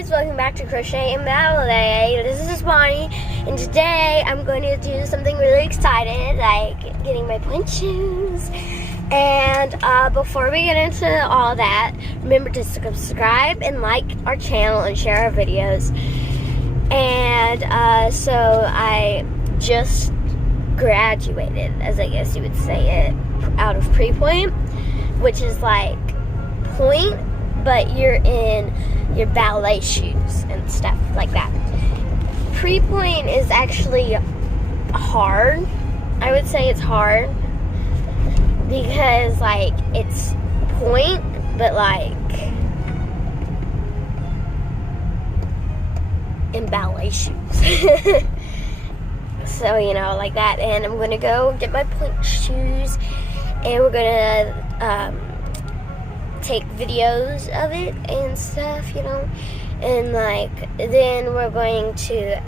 guys, welcome back to Crochet and Ballet. This is Bonnie, and today I'm going to do something really exciting, like getting my pointe shoes. And before we get into all that, remember to subscribe and like our channel and share our videos. And so I just graduated, as I guess you would say it, out of pre-pointe, which is like pointe, but you're in your ballet shoes and stuff like that. Pre-pointe is actually hard. I would say it's hard because like it's pointe, but like in ballet shoes. So, you know, like that. And I'm gonna go get my pointe shoes, and we're gonna take videos of it and stuff, you know, and like then we're going to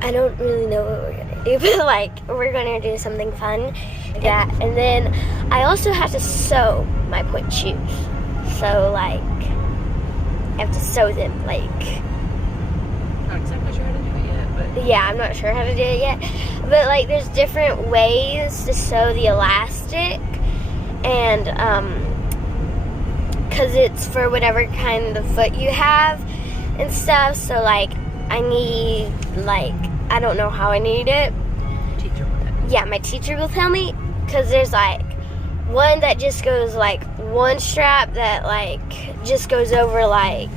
I don't really know what we're gonna do, but like we're gonna do something fun. Yeah, and then I also have to sew my pointe shoes, so like I have to sew them, like not exactly sure how to do it yet, but yeah, I'm not sure how to do it yet, but like there's different ways to sew the elastic, and because it's for whatever kind of foot you have and stuff. So like I need, like, I don't know how I need it. teacher will tell you. Yeah, my teacher will tell me, because there's like one that just goes like one strap that like just goes over like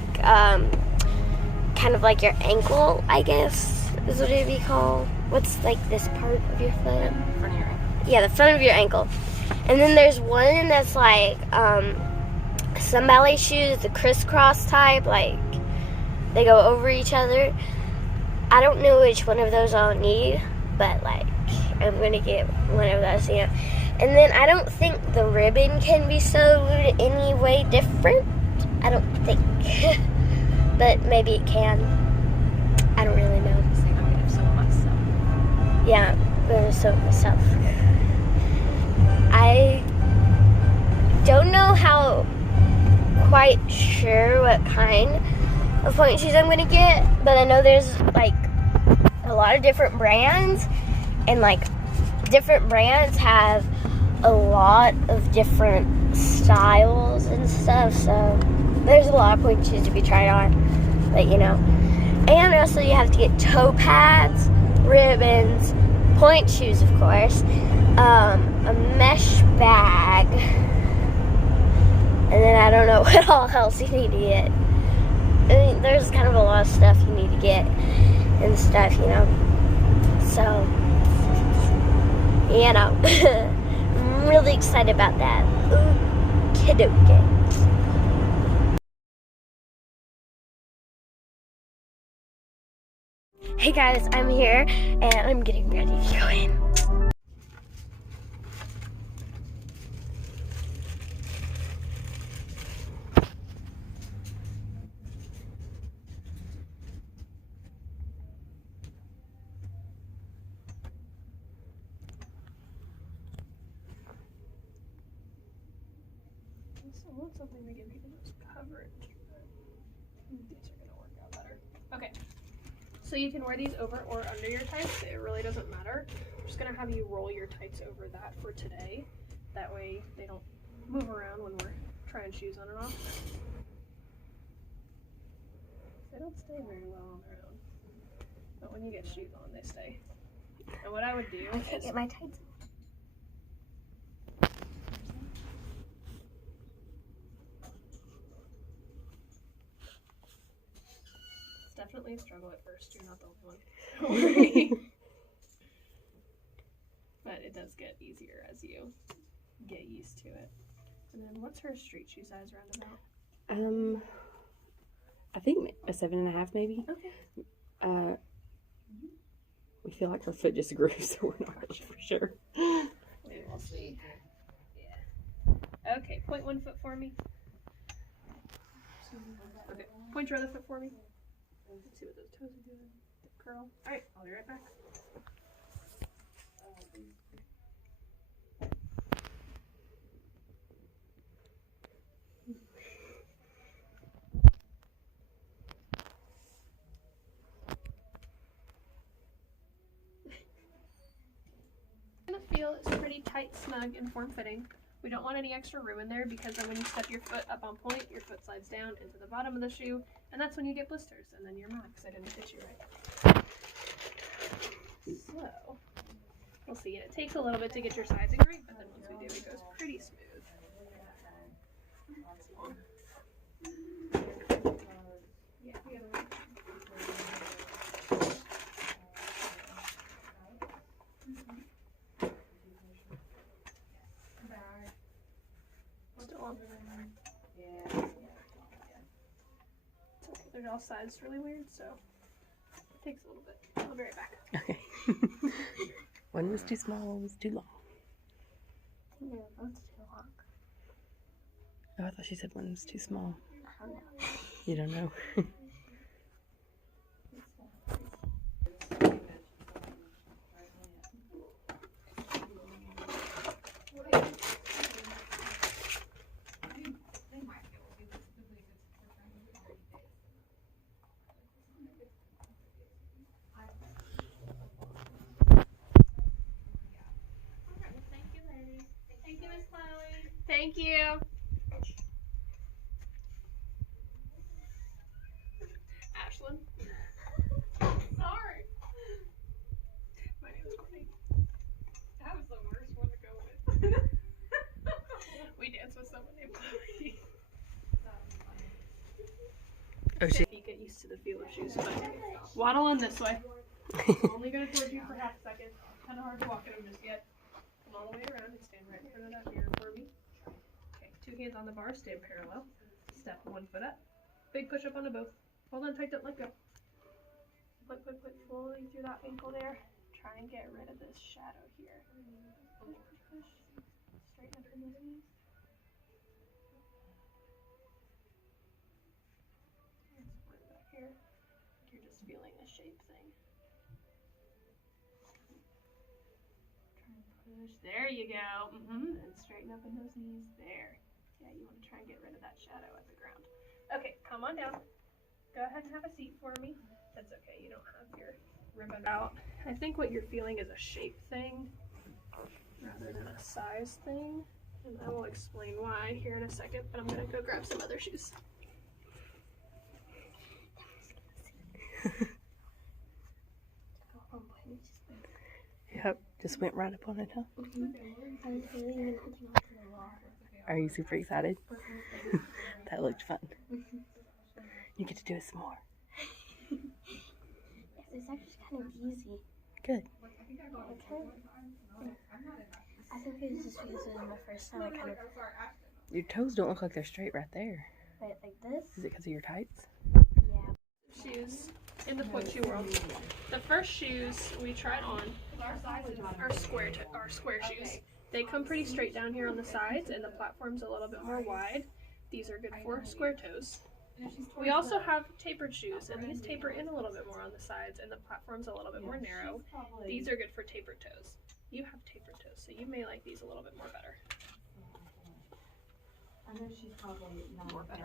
kind of like your ankle, I guess is what it'd be called. What's like this part of your foot? Front of your ankle. Yeah, the front of your ankle. And then there's one that's like some ballet shoes, the crisscross type, like they go over each other. I don't know which one of those I'll need, but like I'm gonna get one of those, yeah. And then I don't think the ribbon can be sewed any way different. I don't think. But maybe it can. I don't really know. So I'm gonna sew it myself. Yeah, I'm gonna sew it myself. I don't know how quite sure what kind of pointe shoes I'm gonna get, but I know there's like a lot of different brands, and like different brands have a lot of different styles and stuff, so there's a lot of pointe shoes to be tried on, but you know. And also you have to get toe pads, ribbons, pointe shoes of course, a mesh bag, and then I don't know what all else you need to get. I mean, there's kind of a lot of stuff you need to get and stuff, you know. So, you know, I'm really excited about that. Okey-dokey. Hey guys, I'm here and I'm getting ready to go in. I want something to give you the most coverage, but these are gonna work out better. Okay. So you can wear these over or under your tights. It really doesn't matter. I'm just gonna have you roll your tights over that for today. That way they don't move around when we're trying shoes on and off. They don't stay very well on their own, but when you get shoes on, they stay. And what I would do I can't is get my tights. it's definitely a struggle at first. You're not the only one. Don't worry. But it does get easier as you get used to it. And then what's her street shoe size roundabout? I think a 7.5 maybe. Okay. We feel like her foot just grew, so we're not really for sure. We will see. Yeah. Okay, point one foot for me. Okay, point your other foot for me. Let's see what those toes are doing. Curl. Alright, I'll be right back. feel is pretty tight, snug, and form-fitting. We don't want any extra room in there because then when you step your foot up on point, your foot slides down into the bottom of the shoe, and that's when you get blisters, and then you're mad because I didn't fit you right. So, we'll see. And it takes a little bit to get your sizing right, but then once we do, it goes pretty smooth. Still on. It's okay. They're all sized really weird, so it takes a little bit. I'll be right back. Okay. One was too small, one was too long. No, both too long. Oh, I thought she said one was too small. I don't know. You don't know. Thank you. Ashlyn. Sorry. My name is Courtney. That was the worst one to go with. We dance with someone named Chloe. Oh, she. You get used to the feel of shoes, but waddle on this way. Only gonna towards you for half a second. Kind of hard to walk in them just yet. Come all the way around and stand right in front of that mirror for me. Okay, 2 hands on the bar, stand parallel. Step 1 foot up. Big push up onto both. Hold on tight, don't let go. Put fully through that ankle there. Try and get rid of this shadow here. Push. Straighten up in the knees. Let's put it back here. You're just feeling the shape thing. Push. There you go. And straighten up in those knees. There. Yeah, you want to try and get rid of that shadow at the ground. Okay, come on down. Go ahead and have a seat for me. That's okay. You don't have your ribbon out. I think what you're feeling is a shape thing rather than a size thing. And I will explain why here in a second, but I'm going to go grab some other shoes. Yep, just went right up on it, huh? Are you super excited? That looked fun. You get to do it some more. It's actually kind of easy. Good. I think it's just because it was my first time. I kind of Your toes don't look like they're straight right there. went like this. Is it because of your tights? Yeah. Shoes in the Pointe Shoe world. The first shoes we tried on are square shoes. They come pretty straight down here on the sides, and the platform's a little bit more wide. These are good for square toes. We also have tapered shoes, and these taper in a little bit more on the sides, and the platform's a little bit more narrow. These are good for tapered toes. You have tapered toes, so you may like these a little bit more better. I know she's probably not More better.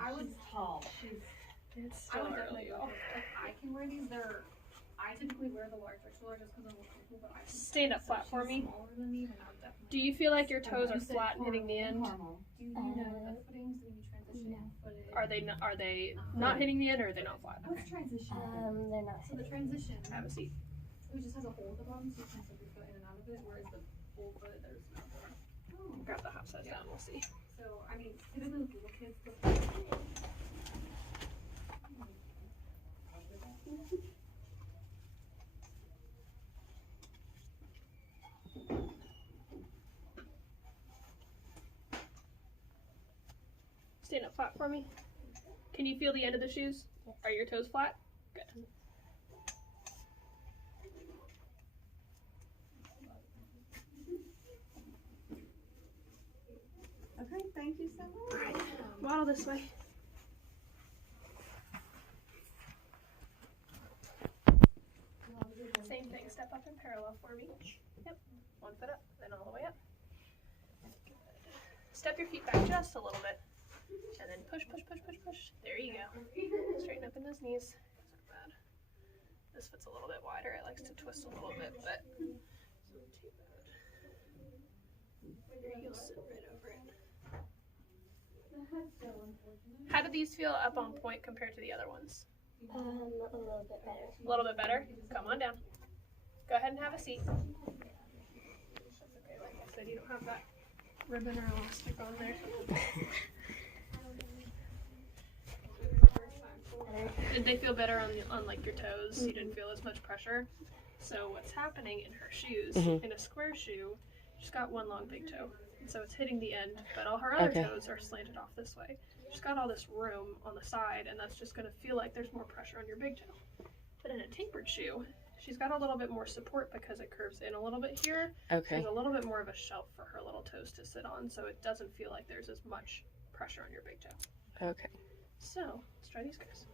I was tall. It's still early, y'all. I can wear these. I typically wear the large extra just because I'm cool, but I Stand up flat for me. smaller than me, and I would definitely. Do you feel like your toes are flat and hitting the end? Do you know the footings when you transition? Are they not hitting the end, or are they not flat? What's transition? They're not. So the transition, Have a seat. it just has a hole at the bottom, so you can slip your foot in and out of it. Whereas the full foot, there's no hole. Grab the hop size down. We'll see. So I mean, typically with little kids, Stand up flat for me. Can you feel the end of the shoes? Are your toes flat? Good. okay, thank you so much. Alright, waddle this way. Same thing, step up in parallel for me. Yep, 1 foot up, then all the way up. Good. Step your feet back just a little bit. And then push. There you go. Straighten up in those knees. Those aren't bad. This fit's a little bit wider. It likes to twist a little bit, but it's not too bad. Your heels sit right over it. How do these feel up on point compared to the other ones? A little bit better. A little bit better? Come on down. Go ahead and have a seat. That's okay, like I said, you don't have that ribbon or elastic on there. Did they feel better on like your toes? You didn't feel as much pressure? So what's happening in her shoes, in a square shoe, she's got one long big toe. And so it's hitting the end, but all her other toes are slanted off this way. She's got all this room on the side, and that's just going to feel like there's more pressure on your big toe. But in a tapered shoe, she's got a little bit more support because it curves in a little bit here. There's a little bit more of a shelf for her little toes to sit on, so it doesn't feel like there's as much pressure on your big toe. Okay. So, let's try these guys.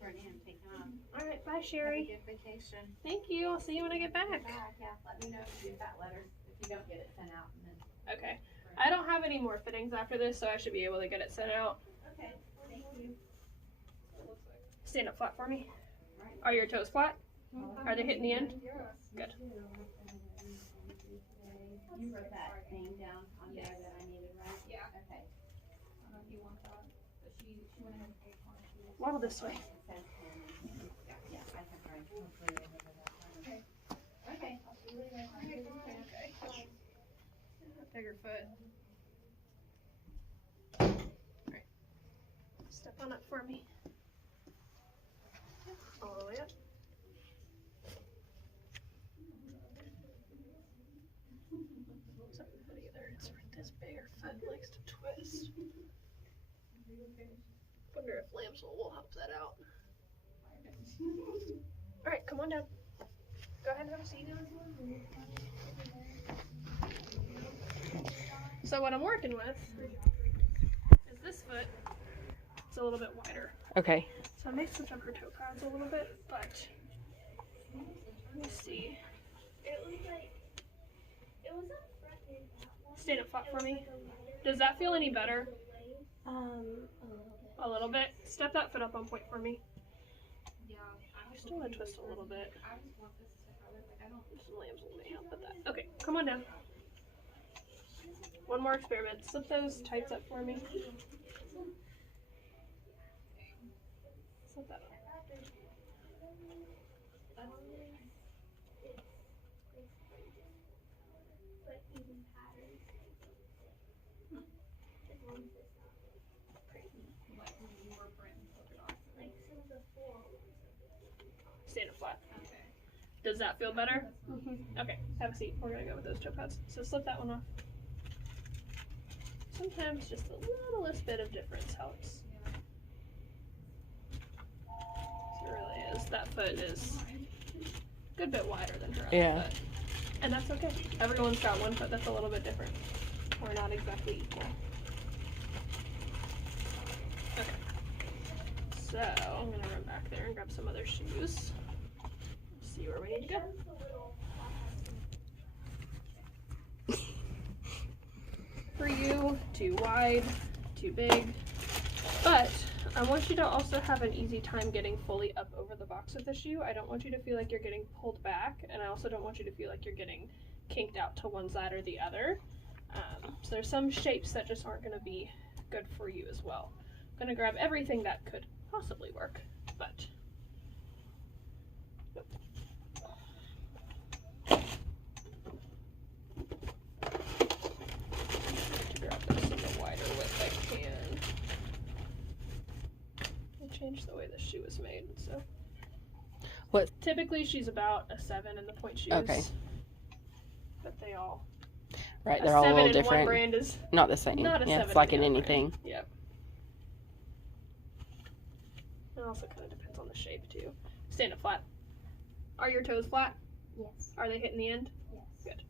Courtney, I'm taking off. All right, bye, Sherry. Have a good vacation. Thank you. I'll see you when I get back. Yeah, let me know if you get that letter, if you don't get it sent out. And then... Okay. I don't have any more fittings after this, so I should be able to get it sent out. Okay, thank you. Stand up flat for me. Are your toes flat? Are they hitting the end? Good. You wrote that name down on there that I needed, right? Yeah. Okay. I don't know if you want that, but she went ahead and paid for it. Waddle this way. Yeah, I can try. Hopefully they remember that. Okay. Okay. I'll see you later. Okay. Bigger foot. Alright. Step on up for me. All the way up. Sorry, foot either. It's right, this bigger foot likes to twist. Wonder if lambswool will help that out. Alright, come on down. Go ahead and have a seat. So what I'm working with is this foot. It's a little bit wider. Okay. So I may switch up her toe pads a little bit, but let me see. It was like, it was up front and that one. Stand up flat for me. Does that feel any better? A little bit. A little bit. Step that foot up on point for me. Yeah, I still want to twist a little bit. I just want this to have it. Like, I don't. Some lambswool may help with that. Okay, come on down. One more experiment. Slip those tights up for me. Slip that up. Stand up flat. Okay. Does that feel better? Okay, have a seat. We're gonna go with those toe pads. So slip that one off. Sometimes just the littlest bit of difference helps. So it really is. That foot is a good bit wider than her other foot. And that's okay. Everyone's got one foot that's a little bit different. We're not exactly equal. Okay. So I'm gonna run back there and grab some other shoes. See where we need to go. For you, too wide, too big. But I want you to also have an easy time getting fully up over the box of the shoe. I don't want you to feel like you're getting pulled back, and I also don't want you to feel like you're getting kinked out to one side or the other. So there's some shapes that just aren't going to be good for you as well. I'm going to grab everything that could possibly work, but nope. Grab this in the wider width I can. I changed the way the shoe is made, so. What? Typically she's about a 7 in the Pointe Shoes. Okay. But they all. Right, they're all a little different. One brand is not the same. not a yeah, 7 it's like in in the other anything. brand. Yep. It also kind of depends on the shape too. Stand up flat. Are your toes flat? Yes. Are they hitting the end? Yes. Good.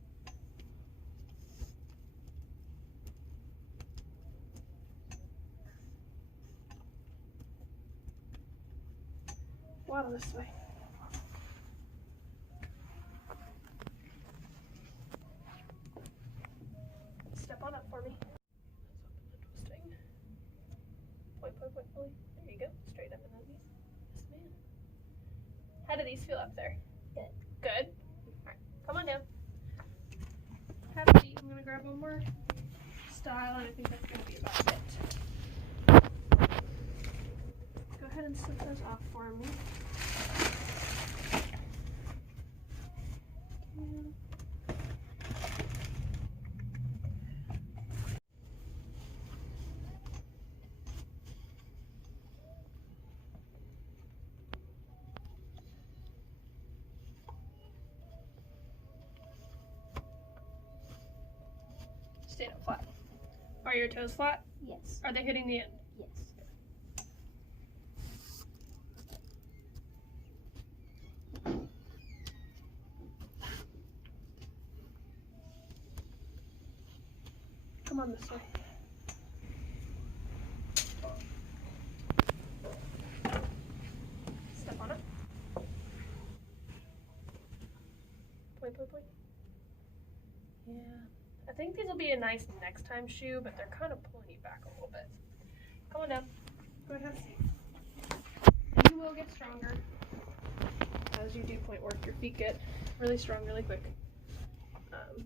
Waddle this way. Step on up for me. Let's open the twisting. Point, fully. There you go. Straight up and underneath. Yes, ma'am. How do these feel up there? Good. Good? Alright, come on down. Have a seat. I'm going to grab one more style, and I think that's going to be about it. Go ahead and slip those off for me. Stand up flat. Are your toes flat? Yes. Are they hitting the end? Yes. Come on this way. Step on it. Point, point, point. Yeah. I think these will be a nice next time shoe, but they're kind of pulling you back a little bit. Come on down. Go ahead and have a seat. You will get stronger as you do point work. Your feet get really strong really quick.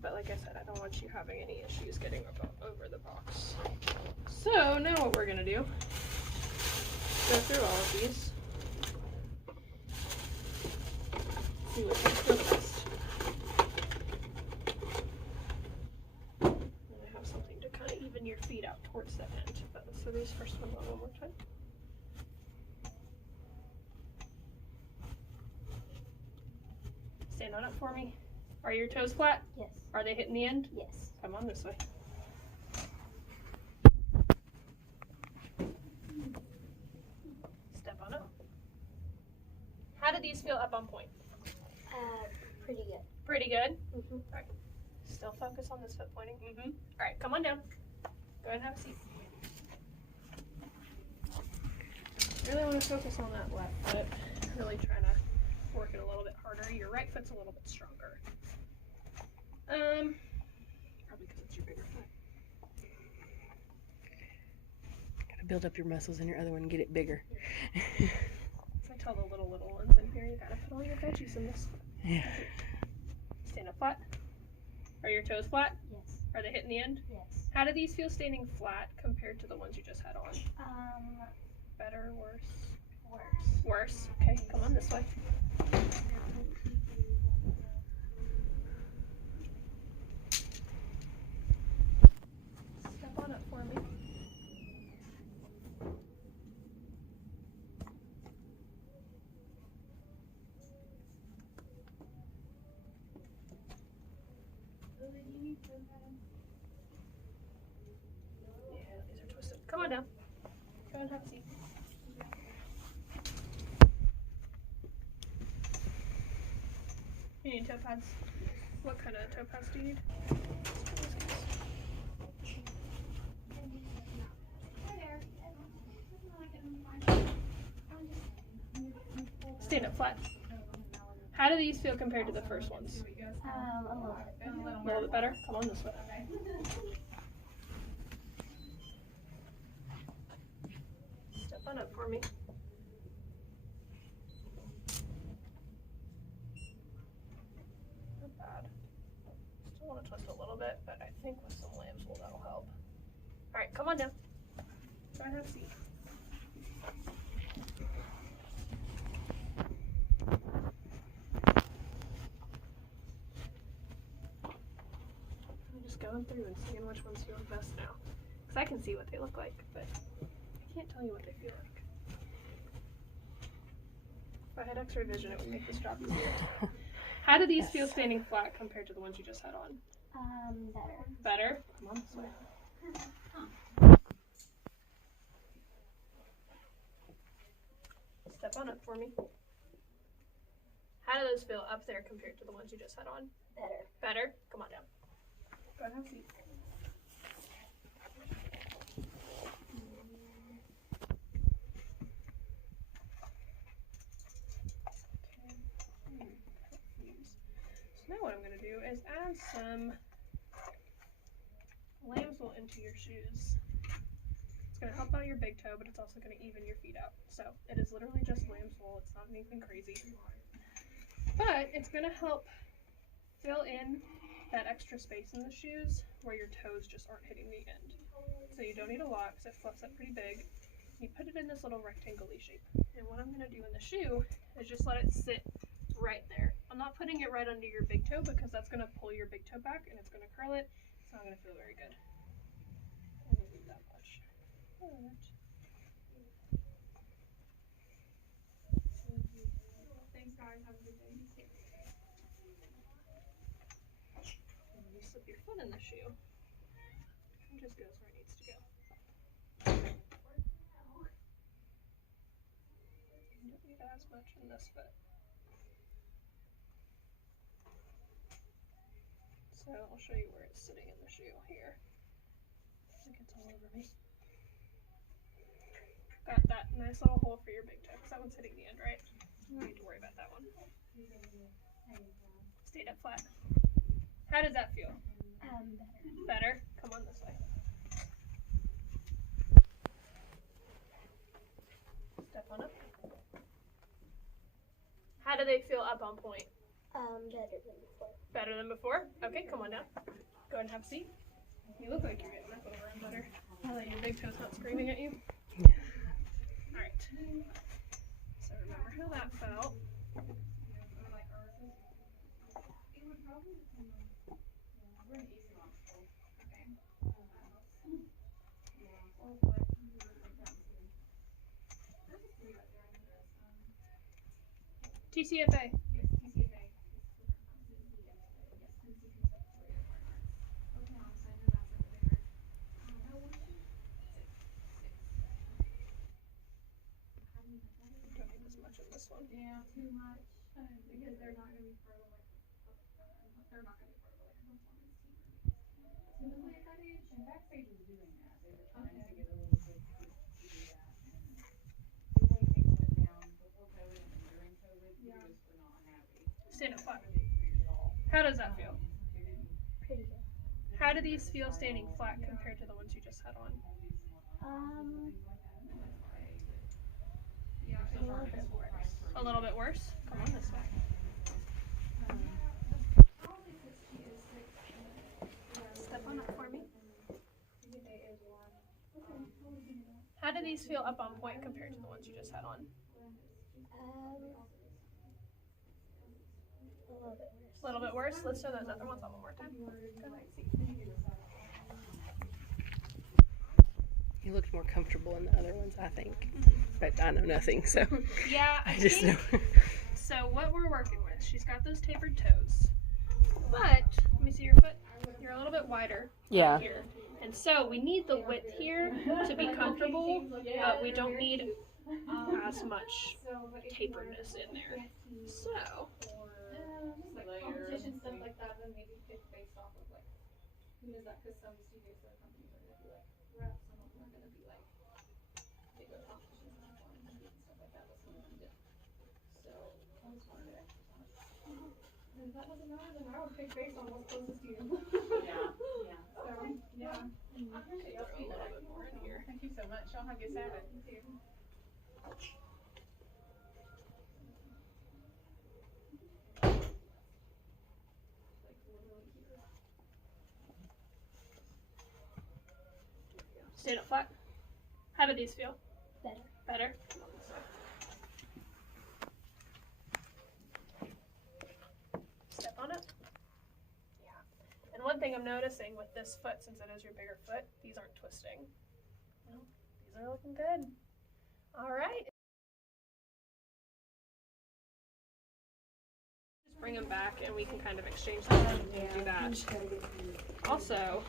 But like I said, I don't want you having any issues getting over the box. So now what we're going to do, go through all of these. See which ones feel the best. And I have something to kind of even your feet out towards the end. But let's do these first one more time. Stand on it for me. Are your toes flat? Yes. Are they hitting the end? Yes. Come on this way. Step on it. How do these feel up on point? Pretty good. Pretty good. Mm-hmm. All right. Still focus on this foot pointing. Mm-hmm. All right, come on down. Go ahead and have a seat. Really want to focus on that left foot. Really trying to work it a little bit harder. Your right foot's a little bit stronger. Probably because it's your bigger foot. Gotta build up your muscles in your other one and get it bigger. Yeah. So I tell the little ones in here, you gotta put all your veggies in this. Yeah. Stand up flat. Are your toes flat? Yes. Are they hitting the end? Yes. How do these feel standing flat compared to the ones you just had on? Better, worse? Worse. Worse. Okay, come on this way. Step on up for me. Yeah, these are twisted. Come on down. Go and have a seat. You need toe pads? What kind of toe pads do you need? Stand up flat. How do these feel compared to the first ones? A little bit. A little bit better? Come on this way. Step on up for me. Not bad. Still want to twist a little bit, but I think with some lamb's wool that'll help. Alright, come on down. Go ahead and have a seat. I'm just going through and seeing which ones feel best now. Because I can see what they look like, but I can't tell you what they feel like. If I had X-ray vision, it would make this job easier. How do these feel standing flat compared to the ones you just had on? Better. Better? Come on this way. Step on up for me. How do those feel up there compared to the ones you just had on? Better. Better? Come on down. Go ahead and have a seat. So now what I'm going to do is add some lamb's wool into your shoes. It's going to help out your big toe, but it's also going to even your feet out. So it is literally just lamb's wool. It's not anything crazy. But it's going to help fill in that extra space in the shoes where your toes just aren't hitting the end. So you don't need a lot because it fluffs up pretty big. You put it in this little rectangle-y shape. And what I'm going to do in the shoe is just let it sit right there. I'm not putting it right under your big toe because that's going to pull your big toe back and it's going to curl it. It's not going to feel very good. I don't need that much. Thanks, guys. Have a good day. And you slip your foot in the shoe. It just goes where it needs to go. You don't need as much in this foot. So I'll show you where it's sitting in the shoe here. I think it's all over me. Got that nice little hole for your big toe because that one's hitting the end, right? You don't need to worry about that one. Stayed up flat. How does that feel? Better? Come on this way. Step on up. How do they feel up on point? Better than before. Better than before? Okay, come on down. Go ahead and have a seat. You look like you're getting up over and better. Now that your big toe's not screaming at you. Alright. So remember how that felt. TCFA. Don't need as much of this one. Yeah, too much. Because they're not going to be part of they're not going to be part of a performance team. Typically at that age, and backstage is doing that. They were trying to get a little bit to do that. And when things went down before COVID and during COVID, we just were not happy. Stand up flat. How does that feel? Pretty good. How do these feel standing flat compared to the ones you just had on? A little bit worse? Come on this way. Step on up for me. How do these feel up on point compared to the ones you just had on? A little bit worse. A little bit worse? Let's show those other ones on one more time. You looked more comfortable in the other ones, I think. But I know nothing, so Yeah, I just know. So what we're working with, she's got those tapered toes. But, let me see your foot. You're a little bit wider Yeah. here. And so we need the width here to be comfortable, but we don't need as much taperedness in there. So, Like competition stuff like that, then maybe pick based off of like who does that? Because some studios or companies are going to be like reps, some of them are going to be like bigger competitions and stuff like that. But some of them did. So I was wondering. If that doesn't matter, then I would pick based on what's closest to you. Yeah. So yeah. I appreciate y'all throw a speaking. little bit more in here. Thank you so much. Y'all have a good Sabbath. Stand up flat. How do these feel? Better. Better? Step on it. Yeah. And one thing I'm noticing with this foot, since it is your bigger foot, these aren't twisting. Well, these are looking good. All right. Just bring them back and we can kind of exchange them and do that. Also,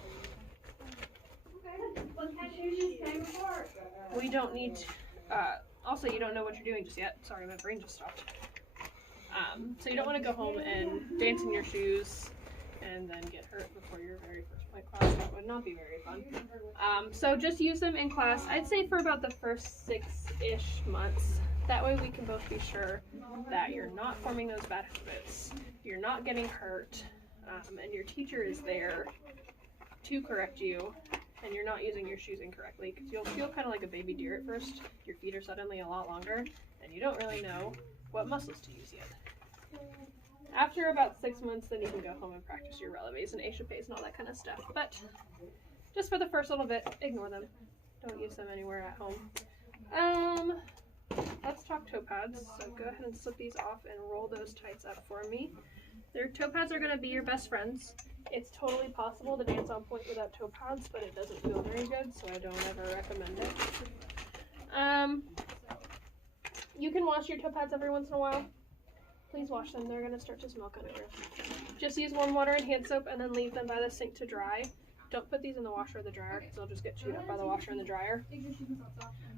we don't need to, also you don't know what you're doing just yet. Sorry, my brain just stopped. So you don't want to go home and dance in your shoes and then get hurt before your very first point class. That would not be very fun. So just use them in class, I'd say for about the first 6-ish months. That way we can both be sure that you're not forming those bad habits, you're not getting hurt, and your teacher is there to correct you, and you're not using your shoes incorrectly, because you'll feel kind of like a baby deer at first. Your feet are suddenly a lot longer, and you don't really know what muscles to use yet. After about 6 months, then you can go home and practice your releves and échappés and all that kind of stuff. But just for the first little bit, ignore them. Don't use them anywhere at home. Let's talk toe pads. So go ahead and slip these off and roll those tights up for me. Their toe pads are going to be your best friends. It's totally possible to dance on pointe without toe pads, but it doesn't feel very good, so I don't ever recommend it. You can wash your toe pads every once in a while. Please wash them. They're going to start to smell kind of gross. Just use warm water and hand soap and then leave them by the sink to dry. Don't put these in the washer or the dryer because they'll just get chewed up by the washer and the dryer.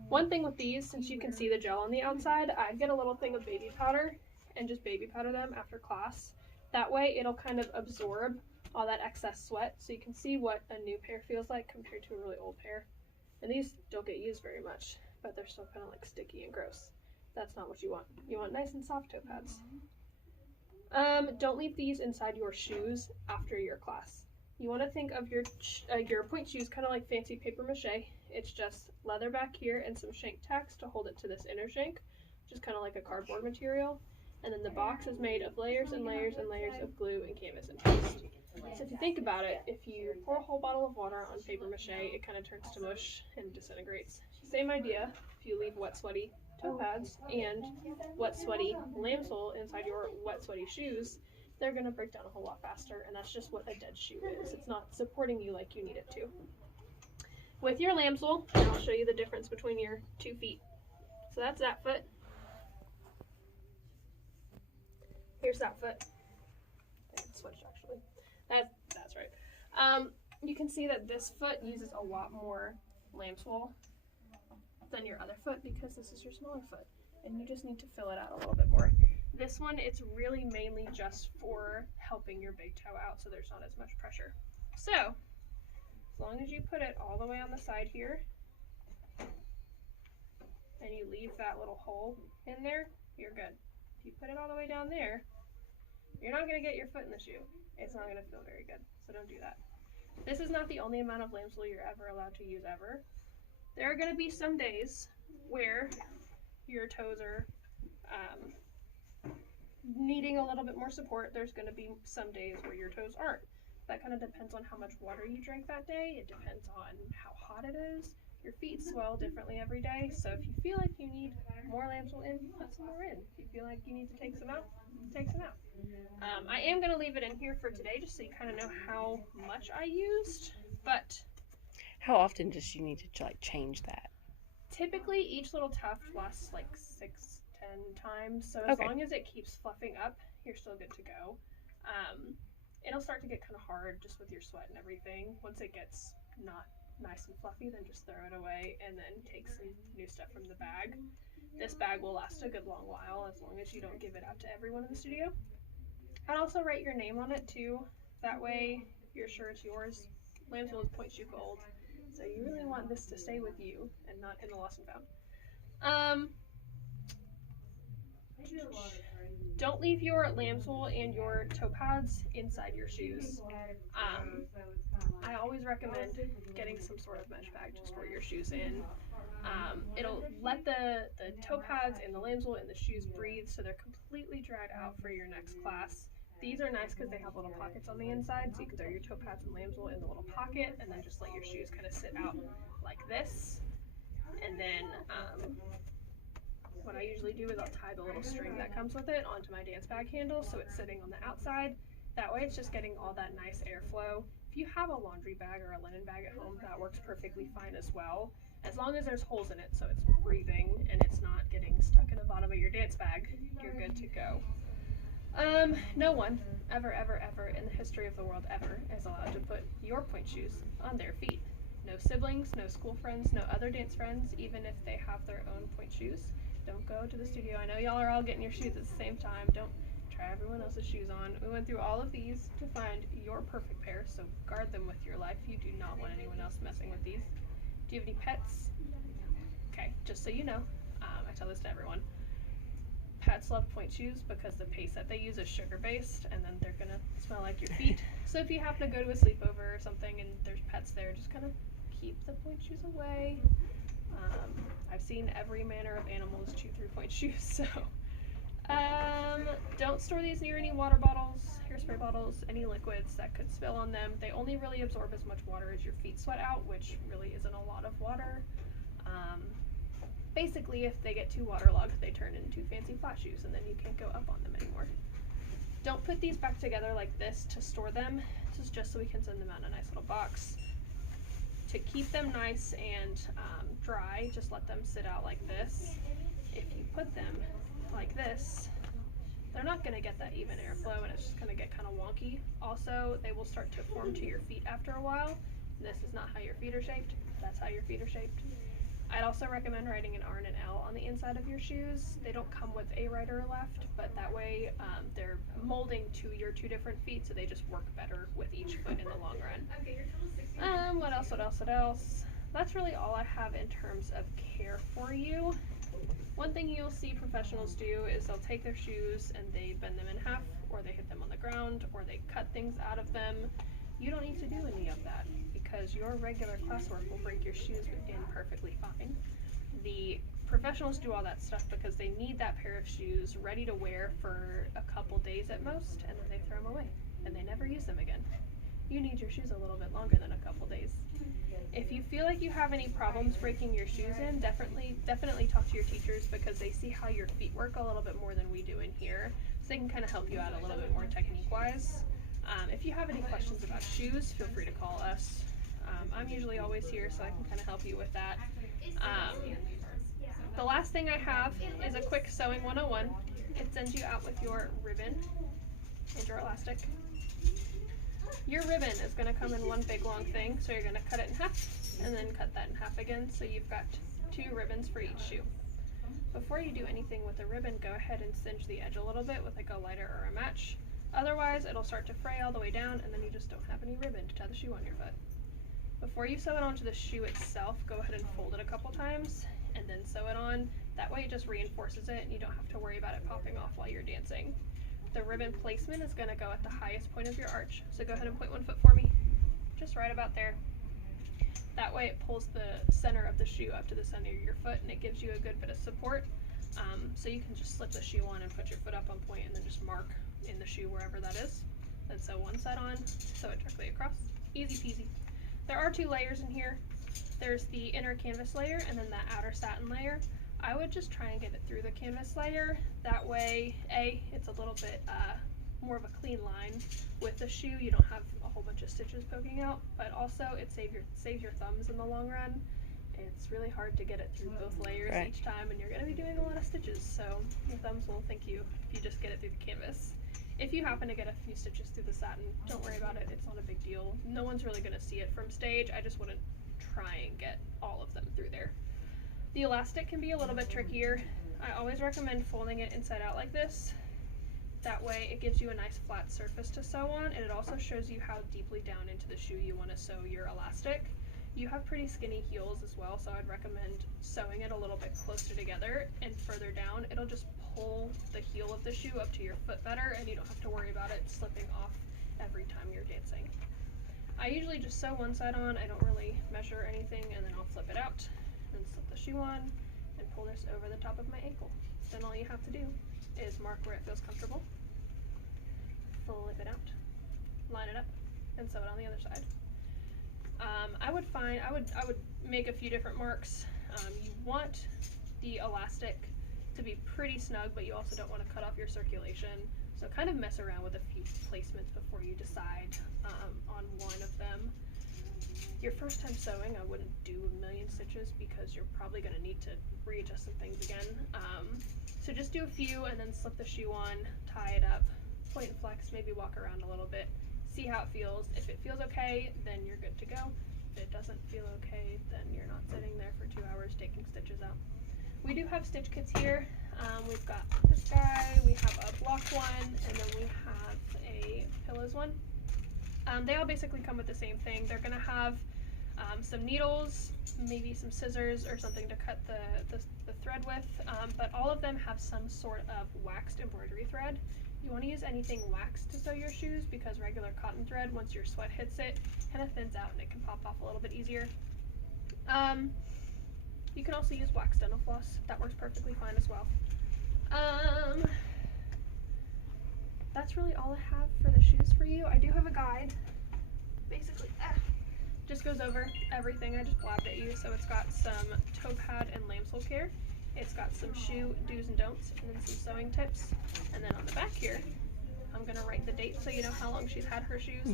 One thing with these, since you can see the gel on the outside, I'd get a little thing of baby powder and just baby powder them after class. That way it'll kind of absorb all that excess sweat so you can see what a new pair feels like compared to a really old pair. And these don't get used very much, but they're still kind of like sticky and gross. That's not what you want. You want nice and soft toe pads. Don't leave these inside your shoes after your class. You want to think of your pointe shoes kind of like fancy paper mache. It's just leather back here and some shank tacks to hold it to this inner shank, which is kind of like a cardboard material. And then the box is made of layers and layers and layers of glue and canvas and paste. So if you think about it, if you pour a whole bottle of water on paper mache, it kind of turns to mush and disintegrates. Same idea if you leave wet sweaty toe pads and wet sweaty lambswool inside your wet sweaty shoes, they're going to break down a whole lot faster, and that's just what a dead shoe is. It's not supporting you like you need it to. With your lambswool, and I'll show you the difference between your 2 feet. So that's that foot. Here's that foot. It switched actually. That's right. You can see that this foot uses a lot more lambswool than your other foot because this is your smaller foot, and you just need to fill it out a little bit more. This one, it's really mainly just for helping your big toe out so there's not as much pressure. So, as long as you put it all the way on the side here, and you leave that little hole in there, you're good. If you put it all the way down there, you're not going to get your foot in the shoe. It's not going to feel very good, so don't do that. This is not the only amount of lambswool you're ever allowed to use ever. There are going to be some days where your toes are needing a little bit more support. There's going to be some days where your toes aren't. That kind of depends on how much water you drank that day. It depends on how hot it is. Your feet swell differently every day, so if you feel like you need more lambswool in, put some more in. If you feel like you need to take some out, take some out. I am going to leave it in here for today just so you kind of know how much I used, but how often does you need to like change that? Typically each little tuft lasts like 6-10 times, so as long as it keeps fluffing up, you're still good to go. It'll start to get kind of hard just with your sweat and everything. Once it gets not nice and fluffy, then just throw it away and then take some new stuff from the bag. This bag will last a good long while as long as you don't give it out to everyone in the studio. I'd also write your name on it too. That way you're sure it's yours. Lambswool is Pointe Shoe Gold, so you really want this to stay with you and not in the lost and found. Don't leave your lambswool and your toe pads inside your shoes. I always recommend getting some sort of mesh bag to store your shoes in. It'll let the toe pads and the lambswool and the shoes breathe so they're completely dried out for your next class. These are nice because they have little pockets on the inside, so you can throw your toe pads and lambswool in the little pocket and then just let your shoes kind of sit out like this. And then what I usually do is I'll tie the little string that comes with it onto my dance bag handle so it's sitting on the outside. That way it's just getting all that nice airflow. If you have a laundry bag or a linen bag at home, that works perfectly fine as well. As long as there's holes in it so it's breathing and it's not getting stuck in the bottom of your dance bag, you're good to go. No one ever in the history of the world ever is allowed to put your pointe shoes on their feet. No siblings, no school friends, no other dance friends, even if they have their own pointe shoes. Don't go to the studio. I know y'all are all getting your shoes at the same time. Don't try everyone else's shoes on. We went through all of these to find your perfect pair, so guard them with your life. You do not want anyone else messing with these. Do you have any pets? Okay, just so you know, I tell this to everyone. Pets love pointe shoes because the paste that they use is sugar-based, and then they're gonna smell like your feet. So if you happen to go to a sleepover or something and there's pets there, just kind of keep the pointe shoes away. I've seen every manner of animals chew through pointe shoes, so Don't store these near any water bottles, hairspray bottles, any liquids that could spill on them. They only really absorb as much water as your feet sweat out, which really isn't a lot of water. Basically, if they get too waterlogged, they turn into fancy flat shoes, and then you can't go up on them anymore. Don't put these back together like this to store them. This is just so we can send them out in a nice little box. To keep them nice and dry, just let them sit out like this. If you put them like this, they're not going to get that even airflow, and it's just going to get kind of wonky. Also, they will start to form to your feet after a while. This is not how your feet are shaped. That's how your feet are shaped. I'd also recommend writing an R and an L on the inside of your shoes. They don't come with a right or a left, but that way they're molding to your two different feet, so they just work better with each foot in the long run. What else? That's really all I have in terms of care for you. One thing you'll see professionals do is they'll take their shoes and they bend them in half, or they hit them on the ground, or they cut things out of them. You don't need to do any of that because your regular classwork will break your shoes in perfectly fine. The professionals do all that stuff because they need that pair of shoes ready to wear for a couple days at most, and then they throw them away and they never use them again. You need your shoes a little bit longer than a couple days. If you feel like you have any problems breaking your shoes in, definitely talk to your teachers because they see how your feet work a little bit more than we do in here, so they can kind of help you out a little bit more technique-wise. If you have any questions about shoes, feel free to call us. I'm usually always here, so I can kind of help you with that. The last thing I have is a quick sewing 101. It sends you out with your ribbon and your elastic. Your ribbon is going to come in one big long thing, so you're going to cut it in half and then cut that in half again, so you've got 2 ribbons for each shoe. Before you do anything with the ribbon, go ahead and cinch the edge a little bit with like a lighter or a match. Otherwise, it'll start to fray all the way down, and then you just don't have any ribbon to tie the shoe on your foot. Before you sew it onto the shoe itself, go ahead and fold it a couple times and then sew it on. That way it just reinforces it and you don't have to worry about it popping off while you're dancing. The ribbon placement is going to go at the highest point of your arch, so go ahead and point one foot for me, just right about there. That way it pulls the center of the shoe up to the center of your foot, and it gives you a good bit of support. So you can just slip the shoe on and put your foot up on point and then just mark in the shoe wherever that is. Then sew one side on, sew it directly across. Easy peasy. There are 2 layers in here. There's the inner canvas layer and then that outer satin layer. I would just try and get it through the canvas layer. That way, it's a little bit more of a clean line with the shoe. You don't have a whole bunch of stitches poking out, but also it saves your thumbs in the long run. It's really hard to get it through both layers each time, and you're going to be doing a lot of stitches, so your thumbs will thank you if you just get it through the canvas. If you happen to get a few stitches through the satin, don't worry about it. It's not a big deal. No one's really going to see it from stage. I just wouldn't try and get all of them through there. The elastic can be a little bit trickier. I always recommend folding it inside out like this. That way it gives you a nice flat surface to sew on, and it also shows you how deeply down into the shoe you want to sew your elastic. You have pretty skinny heels as well, so I'd recommend sewing it a little bit closer together and further down. It'll just pull the heel of the shoe up to your foot better, and you don't have to worry about it slipping off every time you're dancing. I usually just sew one side on. I don't really measure anything, and then I'll flip it out and slip the shoe on and pull this over the top of my ankle. Then all you have to do is mark where it feels comfortable, flip it out, line it up, and sew it on the other side. I would make a few different marks. You want the elastic to be pretty snug, but you also don't want to cut off your circulation. So kind of mess around with a few placements before you decide on one of them. Your first time sewing, I wouldn't do a million stitches because you're probably going to need to readjust some things again. So just do a few and then slip the shoe on, tie it up, point and flex, maybe walk around a little bit, see how it feels. If it feels okay, then you're good to go. If it doesn't feel okay, then you're not sitting there for 2 hours taking stitches out. We do have stitch kits here. We've got this guy, we have a block one, and then we have a pillows one. They all basically come with the same thing. They're going to have some needles, maybe some scissors or something to cut the thread with, but all of them have some sort of waxed embroidery thread. You want to use anything waxed to sew your shoes because regular cotton thread, once your sweat hits it, kind of thins out and it can pop off a little bit easier. You can also use wax dental floss. That works perfectly fine as well. that's really all I have for the shoes for you. I do have a guide. Basically, just goes over everything. I just blabbed at you. So it's got some toe pad and lambswool care. It's got some shoe do's and don'ts, and then some sewing tips. And then on the back here, I'm gonna write the date so you know how long she's had her shoes.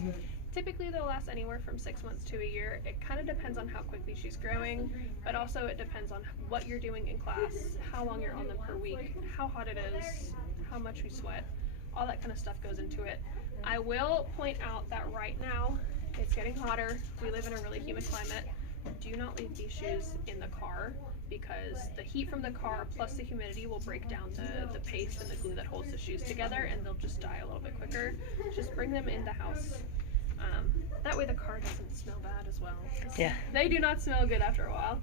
Typically they'll last anywhere from 6 months to a year. It kind of depends on how quickly she's growing, but also it depends on what you're doing in class, how long you're on them per week, how hot it is, how much we sweat. All that kind of stuff goes into it. I will point out that right now it's getting hotter. We live in a really humid climate. Do not leave these shoes in the car because the heat from the car plus the humidity will break down the paste and the glue that holds the shoes together, and they'll just die a little bit quicker. Just bring them in the house. That way the car doesn't smell bad as well. Yeah. They do not smell good after a while.